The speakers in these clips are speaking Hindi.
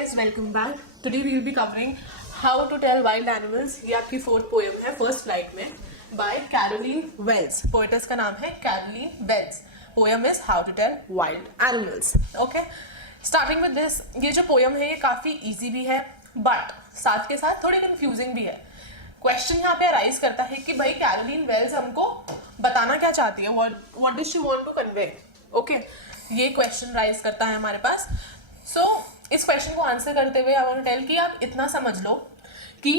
guys, welcome back. Today we will be covering How to Tell Wild Animals. ये आपकी फोर्थ पोएम है फर्स्ट फ्लाइट में बाय कैरोलीन वेल्स. पोएटस का नाम है Carolyn Wells. Poem is how to tell wild animals. Okay, starting with this. ये जो पोएम है ये काफ़ी ईजी भी है बट साथ के साथ थोड़ी कंफ्यूजिंग भी है. क्वेश्चन यहाँ पे अराइज करता है कि भाई कैरोलीन वेल्स हमको बताना क्या चाहती है, what does she want to convey. Okay, ये क्वेश्चन राइज करता है हमारे पास. सो इस क्वेश्चन को आंसर करते हुए आई वांट टू टेल कि आप इतना समझ लो कि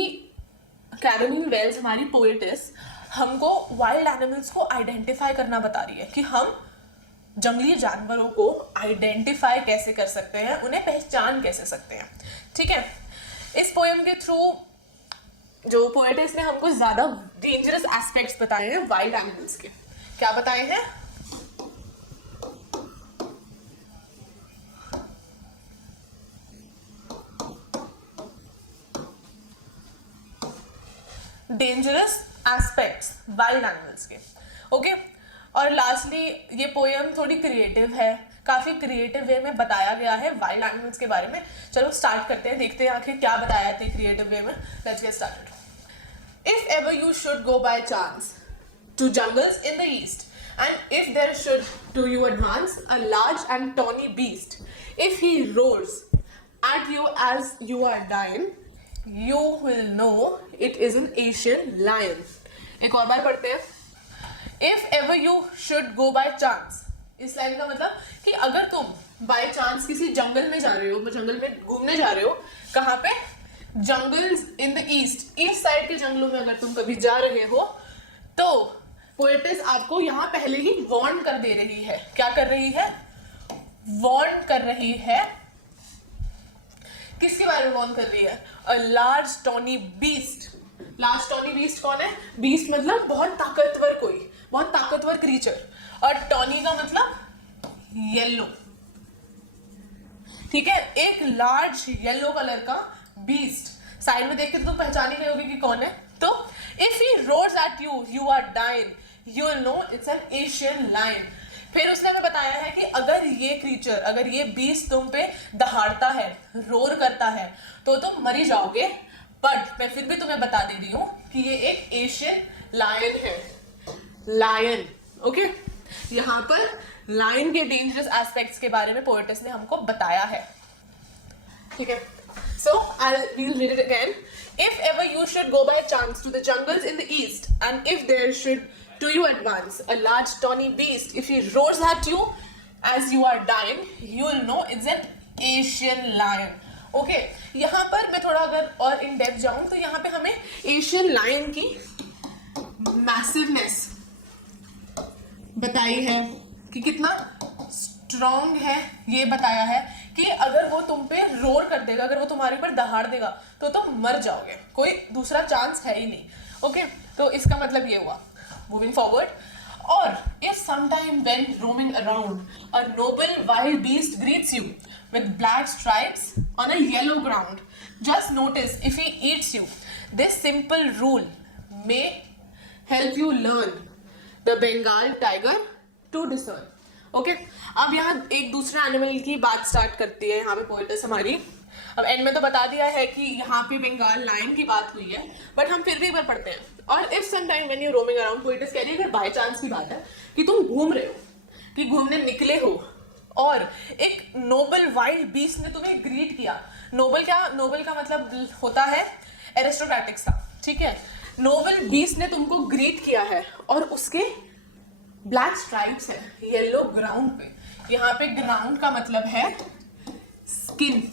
कैरोलीन वेल्स हमारी पोएटेस हमको वाइल्ड एनिमल्स को आइडेंटिफाई करना बता रही है कि हम जंगली जानवरों को आइडेंटिफाई कैसे कर सकते हैं, उन्हें पहचान कैसे सकते हैं. ठीक है, इस पोएम के थ्रू जो पोएटेस ने हमको ज्यादा डेंजरस एस्पेक्ट्स बताए हैं वाइल्ड एनिमल्स के. क्या बताए हैं? डेंजरस एस्पेक्ट्स वाइल्ड एनिमल्स के. ओके, और लास्टली ये पोएम थोड़ी क्रिएटिव है, काफी क्रिएटिव वे में बताया गया है वाइल्ड एनिमल्स के बारे में. चलो स्टार्ट करते हैं, देखते हैं आखिर क्या बताया था क्रिएटिव वे में. Let's get started. If ever you should go by chance to jungles in the east, and if there should to you advance a large and tawny beast, if he roars at you as you are dying, you will know it is an Asian lion. एक और बार पढ़ते हैं. If ever you should go by chance, इस लाइन का मतलब कि अगर तुम बाय चांस किसी जंगल में जा रहे हो, जंगल में घूमने जा रहे हो, कहाँ पे? Jungles in the east, east side के जंगलों में अगर तुम कभी जा रहे हो तो पोएटेस आपको यहाँ पहले ही वार्न कर दे रही है. क्या कर रही है? वार्न कर रही है. किसके बारे में वार्न कर रही है? A large tawny beast. Large tawny beast कौन है? बीस्ट मतलब बहुत ताकतवर, कोई बहुत ताकतवर क्रीचर. और टॉनी का मतलब येलो. ठीक है, एक लार्ज येलो कलर का बीस्ट. साइड में देख के तो तुम पहचान ही नहीं होगी कि कौन है. तो if he roars at you, you are dying, you will know it's an Asian lion. फिर उसने हमें बताया है कि अगर ये क्रीचर, अगर ये बीस्ट तुम पे दहाड़ता है, रोर करता है, तो तुम मरी जाओगे. बट मैं फिर भी तुम्हें बता दे रही हूं कि ये एक एशियन लायन है. लायन. ओके, यहाँ पर लायन के डेंजरस एस्पेक्ट्स के बारे में पोएटेस ने हमको बताया है. ठीक है, so we'll read it again. If ever you should go by chance to the jungles in the east, and if there should to you advance a large tawny beast, if he roars at you as you are dying, you will know it's an Asian lion. Okay, यहाँ पर मैं थोड़ा अगर और इन डेप्थ जाऊं तो यहाँ पे हमें एशियन लायन की मैसिवनेस बताई है कि कितना स्ट्रॉन्ग है. ये बताया है कि अगर वो तुम पे रोर कर देगा, अगर वो तुम्हारे ऊपर दहाड़ देगा तो तुम मर जाओगे, कोई दूसरा चांस है ही नहीं. ओके, तो इसका मतलब ये हुआ. Moving forward. और if sometime when roaming around a noble wild beast greets you with black stripes on a yellow ground, just notice if he eats you. This simple rule may help you learn the Bengal tiger to discern. Okay, अब यहाँ एक दूसरा एनिमल की बात स्टार्ट करती है यहाँ पे पोएटेस हमारी. अब एंड में तो बता दिया है कि यहाँ पे बंगाल लायन की बात हुई है, बट हम फिर भी एक बार पढ़ते हैं. और if some time when you roaming around, poetess कह रही है अगर बाय चांस की बात है कि तुम घूम रहे हो, कि घूमने निकले हो और एक नोबल वाइल्ड बीस्ट ने तुम्हें ग्रीट किया. नोबल क्या? नोबल का मतलब होता है एरिस्टोक्रेटिक सा. ठीक है, नोबल बीस्ट ने तुमको ग्रीट किया है और उसके ब्लैक स्ट्राइप्स है येलो ग्राउंड पे. यहाँ पे ग्राउंड का मतलब है स्किन.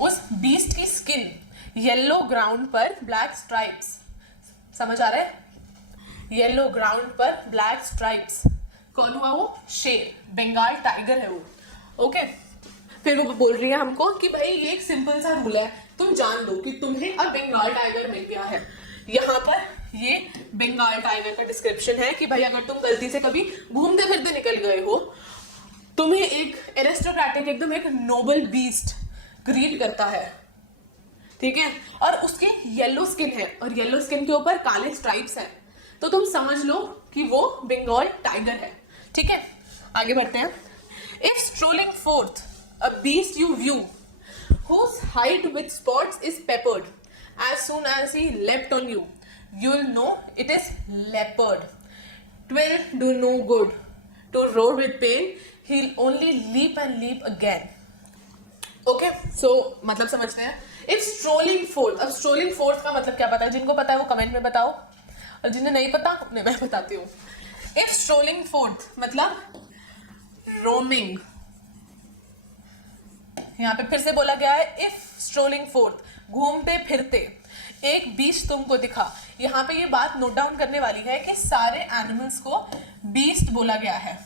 उस बीस्ट की स्किन येलो ग्राउंड पर ब्लैक स्ट्राइप्स. समझ आ रहा है? येलो ग्राउंड पर ब्लैक स्ट्राइप्स. कौन हुआ वो? शेर, बंगाल टाइगर है वो. ओके, फिर वो बोल रही है हमको कि भाई ये एक सिंपल सा रूल है, तुम जान लो कि तुम्हें अब बंगाल टाइगर मिल गया है. यहाँ पर ये बंगाल टाइगर का डिस्क्रिप्शन है कि भाई अगर तुम गलती से कभी घूमते फिरते निकल गए हो, तुम्हें एक एरिस्टोक्रेटिक, एकदम एक नोबल बीस्ट ग्रीट करता है. ठीक है, और उसकी येलो स्किन है और येलो स्किन के ऊपर काले स्ट्राइप्स हैं, तो तुम समझ लो कि वो बंगाल टाइगर है. ठीक है, आगे बढ़ते हैं. If strolling forth a beast you view, whose hide with spots is peppered. As soon as he leapt on you, you'll know it is leopard. 'Twill do no good to roar with pain, he'll only leap and leap again. Okay so मतलब समझते हैं. इफ स्ट्रोलिंग फोर्थ, अब स्ट्रोलिंग फोर्थ का मतलब क्या पता है? जिनको पता है वो कमेंट में बताओ, और जिन्हें नहीं पता उन्हें मैं बताती हूँ. इफ स्ट्रोलिंग फोर्थ मतलब रोमिंग. यहाँ पे फिर से बोला गया है इफ स्ट्रोलिंग फोर्थ, घूमते फिरते एक बीस्ट तुमको दिखा. यहाँ पे ये बात नोट डाउन करने वाली है कि सारे एनिमल्स को बीस्ट बोला गया है.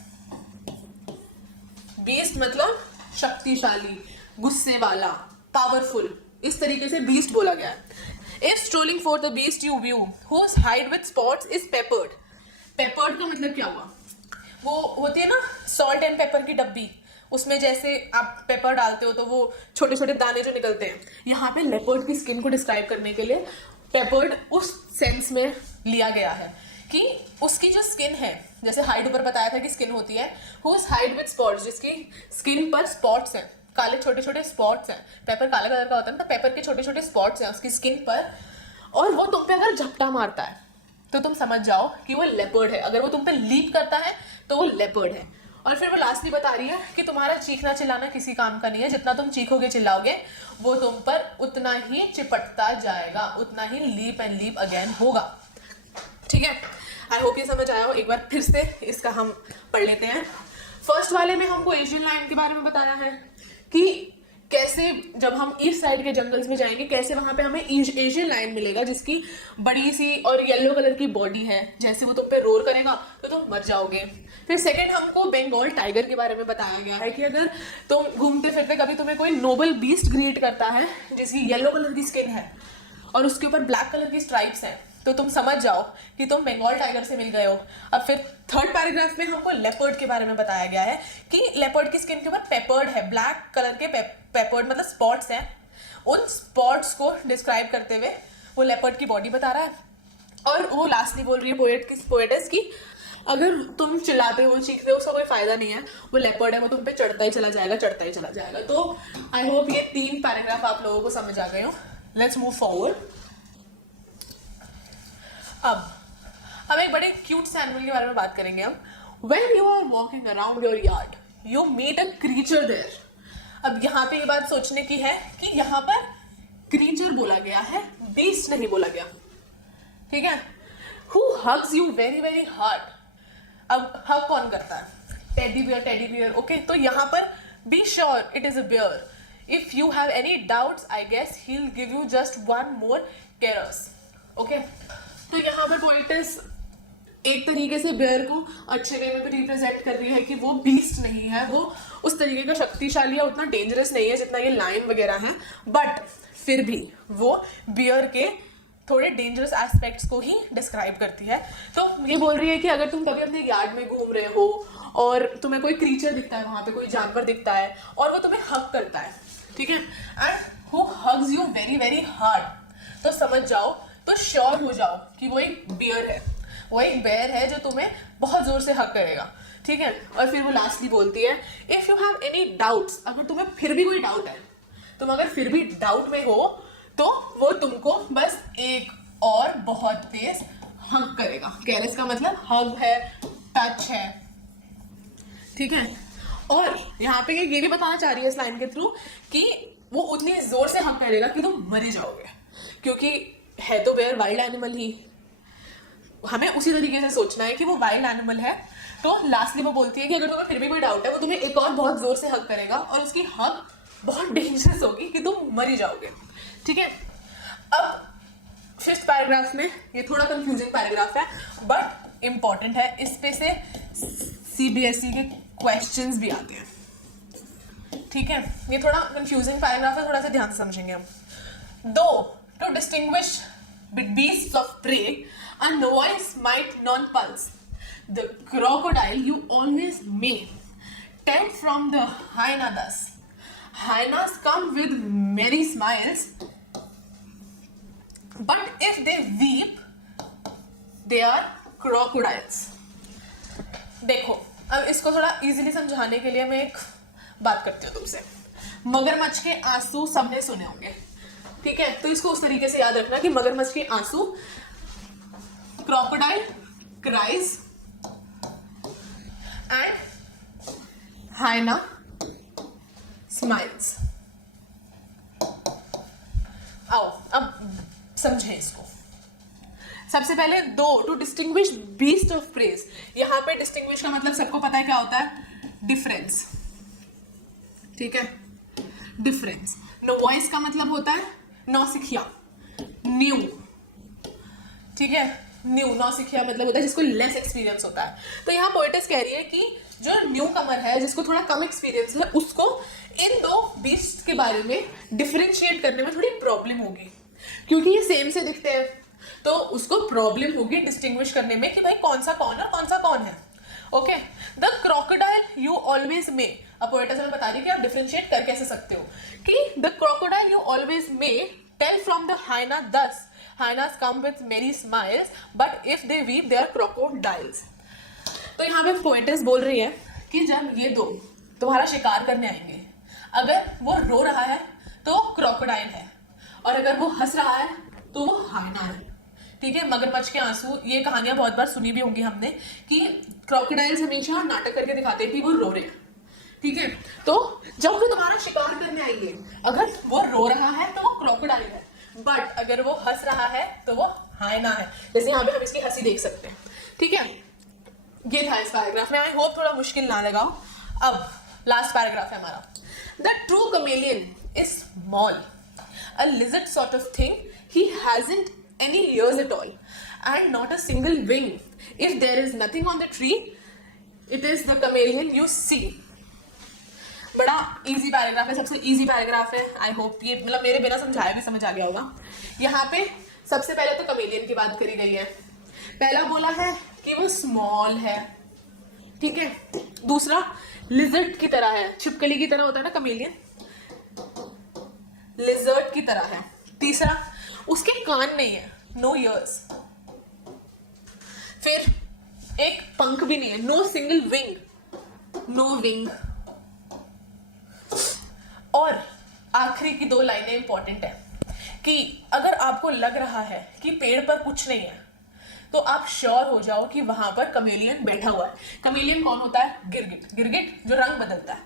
बीस्ट मतलब शक्तिशाली, गुस्से वाला, पावरफुल, इस तरीके से बीस्ट बोला गया है. If strolling for the beast you view, whose hide with spots is peppered. Peppered का मतलब क्या हुआ? वो होती है ना सॉल्ट एंड पेपर की डब्बी, उसमें जैसे आप पेपर डालते हो तो वो छोटे छोटे दाने जो निकलते हैं. यहाँ पे लेपर्ड की स्किन को डिस्क्राइब करने के लिए पेपर्ड उस सेंस में लिया गया है कि उसकी जो स्किन है, जैसे हाइड ऊपर बताया था कि स्किन होती है, हुज हाइड विद स्पॉट्स, जिसकी स्किन पर स्पॉट्स हैं, काले छोटे छोटे स्पॉट्स हैं. पेपर काले कलर का होता है ना, पेपर के छोटे छोटे स्पॉट्स हैं उसकी स्किन पर, और वो तुम पे अगर झपटा मारता है तो तुम समझ जाओ कि वो लेपर्ड है. अगर वो तुम पे लीप करता है तो वो लेपर्ड है. और फिर वो लास्टली बता रही है कि तुम्हारा चीखना चिल्लाना किसी काम का नहीं है. जितना तुम चीखोगे चिल्लाओगे वो तुम पर उतना ही चिपटता जाएगा, उतना ही लीप एंड लीप अगेन होगा. ठीक है, आई होप ये समझ आया हो. एक बार फिर से इसका हम पढ़ लेते हैं. फर्स्ट वाले में हमको एशियन लायन के बारे में बताया है कि कैसे जब हम ईस्ट साइड के जंगल्स में जाएंगे कैसे वहां पे हमें एशियन लायन मिलेगा जिसकी बड़ी सी और येलो कलर की बॉडी है. जैसे वो तुम पे रोर करेगा तो तुम मर जाओगे. फिर सेकंड हमको बंगाल टाइगर के बारे में बताया गया है कि अगर तुम घूमते फिरते कभी तुम्हें कोई नोबल बीस्ट ग्रीट करता है जिसकी येलो कलर की स्किन है और उसके ऊपर ब्लैक कलर की स्ट्राइप्स हैं, तो तुम समझ जाओ कि तुम बंगाल टाइगर से मिल गए हो. अब फिर थर्ड पैराग्राफ में हमको लेपर्ड के बारे में बताया गया है कि लेपर्ड की स्किन के ऊपर पेपर्ड है, ब्लैक कलर के पेपर्ड मतलब स्पॉट्स हैं. उन स्पॉट्स को डिस्क्राइब करते हुए वो लेपर्ड की बॉडी बता रहा है. और वो लास्टली बोल रही है पोएटेस की अगर तुम चिल्लाते हो चीखते हो उसका कोई फायदा नहीं है, वो लेपर्ड है, वो तुम पे चढ़ता ही चला जाएगा, चढ़ता ही चला जाएगा. तो आई होप ये 3 पैराग्राफ आप लोगों को समझ आ गए हो. Let's move forward. अब एक बड़े क्यूट से एनिमल के बारे में बात करेंगे हम. When you are walking around your yard, you meet a creature there. अब यहाँ पे ये बात सोचने की है कि यहाँ पर क्रीचर बोला गया है, बीस्ट नहीं बोला गया. ठीक है. Who hugs you very very hard. अब हग कौन करता है? Teddy bear. ओके, तो यहाँ पर be sure it is a bear. If you have any doubts, I guess he'll give you just one more caress. Okay, तो यहाँ पर पोएटेस एक तरीके से बेयर को अच्छे वे में रिप्रेजेंट कर रही है कि वो बीस्ट नहीं है, वो उस तरीके का शक्तिशाली या उतना डेंजरस नहीं है जितना ये लायन वगैरह है, बट फिर भी वो बियर के थोड़े डेंजरस एस्पेक्ट्स को ही डिस्क्राइब करती है. तो ये बोल रही है कि अगर तुम कभी अपने यार्ड में घूम रहे हो और तुम्हें कोई क्रीचर दिखता है, वहां पे कोई जानवर दिखता है और वो तुम्हें हग करता है, ठीक है, and who hugs you very very hard, तो समझ जाओ, तो श्योर हो जाओ कि वो एक बियर है, वो एक बेयर है जो तुम्हें बहुत जोर से हक करेगा. ठीक है. और फिर वो लास्टली बोलती है if you have any doubts, अगर तुम्हें फिर भी कोई डाउट है, तुम अगर फिर भी डाउट में हो तो वो तुमको बस एक और बहुत तेज हग करेगा. कैरेस का मतलब हग है, टच है. ठीक है. और यहाँ पे ये भी बताना चाह रही है इस लाइन के थ्रू कि वो उतनी जोर से हग करेगा कि तुम मर ही जाओगे, क्योंकि है तो बेयर वाइल्ड एनिमल ही. हमें उसी तरीके से सोचना है कि वो वाइल्ड एनिमल है. तो लास्टली वो बोलती है कि अगर तुम्हें फिर भी कोई डाउट है, वो तुम्हें एक और बहुत जोर से हग करेगा और उसकी हग बहुत डेंजरस होगी कि तुम मर ही जाओगे. ठीक है. अब 5th पैराग्राफ में ये थोड़ा कंफ्यूजिंग पैराग्राफ है बट इंपॉर्टेंट है. इस पे से CBSE के क्वेश्चंस भी आते हैं. ठीक है. ये थोड़ा कंफ्यूजिंग पैराग्राफ है, थोड़ा सा ध्यान से समझेंगे हम. दो to distinguish beasts of prey, a novice might non-pulse. The crocodile you always may tend from the hyena thus. Hyenas come with merry smiles, but if they weep, they are crocodiles. देखो, अब इसको थोड़ा इजीली समझाने के लिए मैं एक बात करती हूँ तुमसे. मगरमच्छ के आंसू सबने सुने होंगे, ठीक है, तो इसको उस तरीके से याद रखना कि मगरमच्छ के आंसू, crocodile cries and hyena smiles. आओ अब समझें इसको। सबसे पहले दो, to distinguish beast of prey. यहां पे डिस्टिंग्विश का मतलब सबको पता है क्या होता है, डिफरेंस, ठीक है, डिफरेंस। नोवाइस का मतलब होता है नौसिखिया, न्यू, ठीक है, न्यू, नौसिखिया मतलब होता है जिसको लेस एक्सपीरियंस होता है। तो यहाँ पोएटिस कह रही है कि जो न्यू कमर है, जिसको थोड़ा कम एक्सपीरियंस है, उसको इन दो बीस्ट के बारे में डिफरेंशिएट करने में थोड़ी प्रॉब्लम होगी, क्योंकि ये सेम से दिखते हैं, तो उसको प्रॉब्लम होगी डिस्टिंग्विश करने में कि भाई कौन सा कौन है और कौन सा कौन है। Okay, the crocodile you always मे, अब पोएटिस हमें बता रही है कि आप डिफरेंशिएट कर कैसे सकते हो, कि the crocodile you always may tell from the hyena thus, hyenas come with many smiles but if they weep they are crocodiles। तो यहाँ पे पोएटिस बोल रही है कि जब ये दो तुम्हारा शिकार करने आएंगे, अगर वो रो रहा है तो क्रोकोडाइल है, और अगर वो हंस रहा है तो वो हाइना है, ठीक है। मगरमच्छ के आंसू, ये कहानियां बहुत बार सुनी भी होंगी हमने कि क्रोकोडाइल्स हमेशा नाटक करके दिखाते हैं कि वो रो रहे हैं, ठीक है। तो जब वो तुम्हारा शिकार करने आएंगे, अगर वो रो रहा है तो वो क्रोकोडाइल है, बट अगर वो हंस रहा है तो वो हाइना है, जैसे यहाँ पे हम इसकी हंसी देख सकते हैं, ठीक है। ये था इस पैराग्राफ में, आई होप थोड़ा मुश्किल ना लगाओ। अब लास्ट पैराग्राफ है हमारा। The true chameleon is small, a lizard sort of thing, he hasn't any ears at all and not a single wing. If there is nothing on the tree, it is the chameleon you see। बड़ा इजी पैराग्राफ है, सबसे इजी पैराग्राफ है। आई होप ये मतलब मेरे बिना समझाया भी समझ आ गया होगा। यहाँ पे सबसे पहले तो कमेलियन की बात करी गई है। पहला बोला है कि वो स्मॉल है, ठीक है। दूसरा लिजर्ड की तरह है, छिपकली की तरह होता है ना कमेलियन, लिजर्ड की तरह है। तीसरा उसके कान नहीं है, नो ईयर्स। फिर एक पंख भी नहीं है, no single wing, no wing. और आखिरी की दो लाइनें इंपॉर्टेंट है कि अगर आपको लग रहा है कि पेड़ पर कुछ नहीं है तो आप श्योर हो जाओ कि वहां पर कमेलियन बैठा हुआ है। कमेलियन कौन होता है, गिरगिट, गिरगिट जो रंग बदलता है,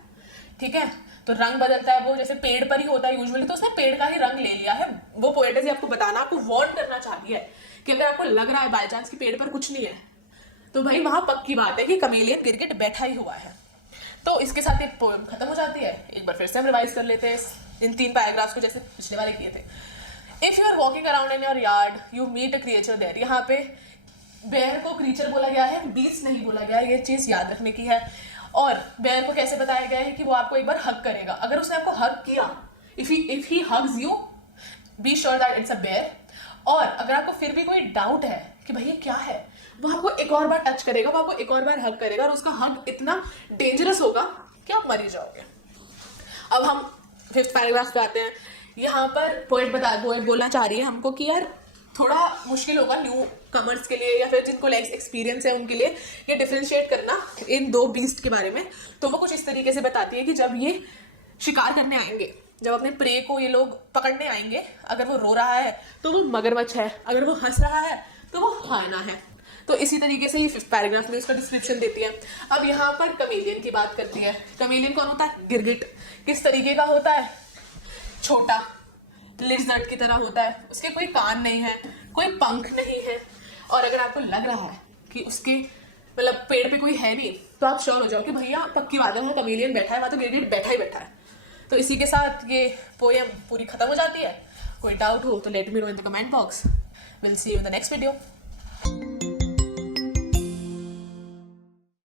ठीक है। तो रंग बदलता है वो जैसे पेड़ पर ही होता है यूजुअली, तो उसने पेड़ का ही रंग ले लिया है। वो पोएटिस आपको बताना, आपको वार्न करना चाहती है कि अगर आपको लग रहा है बाय चांस कि पेड़ पर कुछ नहीं है, तो भाई वहां पक्की बात है कि कमेलियन गिरगिट बैठा ही हुआ है। तो इसके साथ एक पोएम खत्म हो जाती है। एक बार फिर से हम रिवाइज कर लेते हैं इन 3 पैराग्राफ्स को जैसे पिछले वाले किए थे। If you are walking around in your yard you meet a creature there. यहाँ पे बेयर को क्रीचर बोला गया है, बीस्ट नहीं बोला गया है, ये चीज याद रखने की है। और बेयर को कैसे बताया गया है कि वो आपको एक बार हग करेगा। अगर उसने आपको हग किया, if he hugs you, be sure that it's a bear. और अगर आपको फिर भी कोई डाउट है कि भाई ये क्या है, वो आपको एक और बार टच करेगा, वो आपको एक और बार हग करेगा, और उसका हग इतना डेंजरस होगा कि आप मर ही जाओगे। अब हम 5th पैराग्राफ पे आते हैं। यहाँ पर पोएट बोलना चाह रही है हमको कि यार थोड़ा मुश्किल होगा न्यू कमर्स के लिए या फिर जिनको एक्सपीरियंस है उनके लिए ये डिफरेंशिएट करना इन दो बीस्ट के बारे में। तो वो कुछ इस तरीके से बताती है कि जब ये शिकार करने आएंगे, जब अपने प्रे को ये लोग पकड़ने आएंगे, अगर वो रो रहा है तो वो मगरमच्छ है, अगर वो हंस रहा है तो वो हाइना है। तो इसी तरीके से ये 5th पैराग्राफ में इसका डिस्क्रिप्शन देती है। अब यहाँ पर कमेलियन की बात करती है। कमेलियन कौन होता है, गिरगिट। किस तरीके का होता है, छोटा, लिजर्ड की तरह होता है, उसके कोई कान नहीं है, कोई पंख नहीं है। और अगर आपको लग रहा है कि उसके मतलब पेड़ पे कोई है भी, तो आप श्योर हो जाओ कि भैया पक्की बात है, कमेलियन बैठा है, वहां तो गिरगिट बैठा ही बैठा है। तो इसी के साथ ये पोएम पूरी खत्म हो जाती है। कोई डाउट हो तो let me know in the comment box. Will see you in the next video.